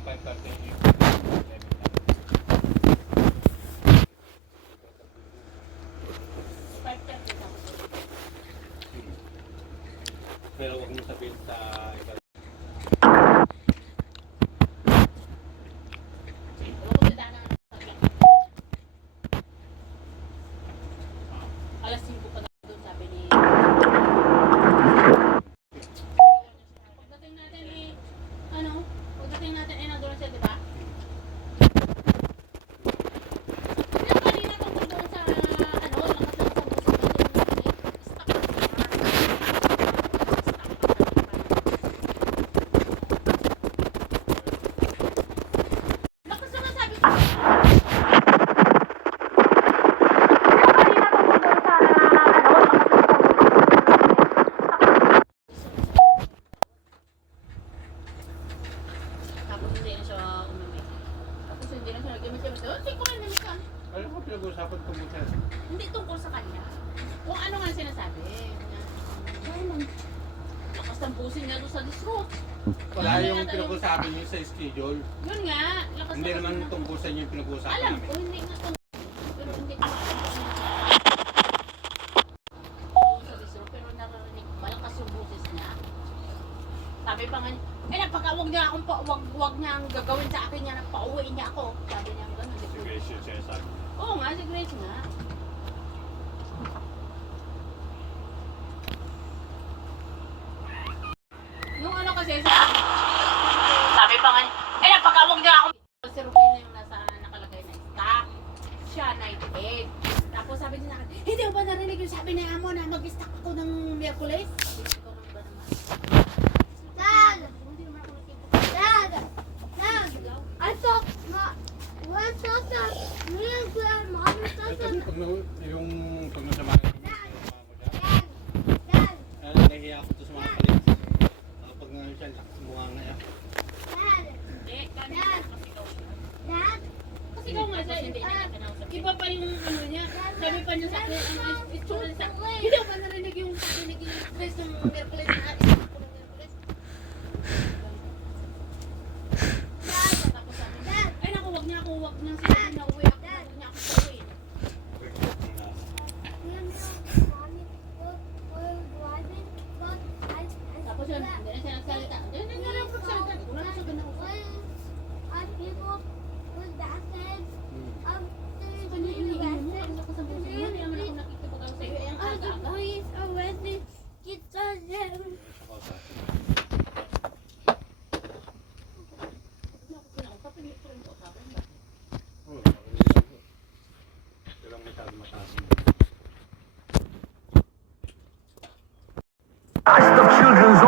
yung 5% yung pero huwag mo sabihin sa ikaw. Alas 5 pa na doon, sabi ni... Pagdating natin pagdating natin nandun siya, di ba? Hindi ako kanina tungkol doon sa, lakas lang sa buso lakas naman sabi ko. Tapos hindi na siya umimik. Tapos hindi na siya nag-imik-imik. Hindi ko rin ka. Ano ko pinag-uusapan ko mo siya? Hindi tungkol sa kanya. Kung ano nga sinasabi. Ayun, lakas ng busin niya doon sa disro. Wala yung pinag-uusapan niyo sa schedule. Yun nga. Lakas Hindi na naman kasi tungkol sa inyo yung pinag-uusapan alam namin. ko, hindi nga tungkol. Pero hindi ko alam. Doon sa disro. Pero naririnig ko. Malakas yung busis niya. Sabi pa nga, napaka wag niya akong wag niya ang gagawin sa akin niya, pauwi niya ako. Sabi niya gano'n. Si Grace yung sinasabi. Oo nga, si Grace nga. Yung ano kasi sabi pa nga, napakawag niya ako. Si Rufina yung nasa nakalagay na stock. Siya 98. Tapos sabi niya sa akin, hindi ko ba narinig yung sabi na amo na mag-stock ako ng Miyerkules? Ikaw naman ba naman? Dad! Hindi naman ako nakikita. Dad! Dad! I thought what thought that me and grandmother thought Ito that yung pag nasamahan ko Dad! Dad! Dad! Nahiya ako to sa mga palit. Pag nga siya, mukha nga yan. Dad! Hindi, kanya kasi ikaw siya. Dad! Kasi ikaw nga siya, hindi na kinausap. Iba pa yung ano niya. Sabi pa niya sa akin, ang itsura niya sa akin. Hindi ko ba narinig yung sabi ni Chris ng Miyerkules na alis ako ng Miyerkules? Tapos sabi niya, ay naku, wag niya sinabi na uwi ako. Wag niya ako pauwi. Me and mommy were driving, but Tapos yun, hindi na siya nagsalita. Hindi na rin magsalita. Wala na siya ganausap. when people was back then, Sa kanya iniinom mo, ang lakas ang buso niya. Hindi naman ako nakikipag-aw sa iyo. Ay, ang aga-aga. police arrested kids on them. Hindi ako kinausap. Hindi ko rin kausapin. Walang masyado mataas. Eyes of children's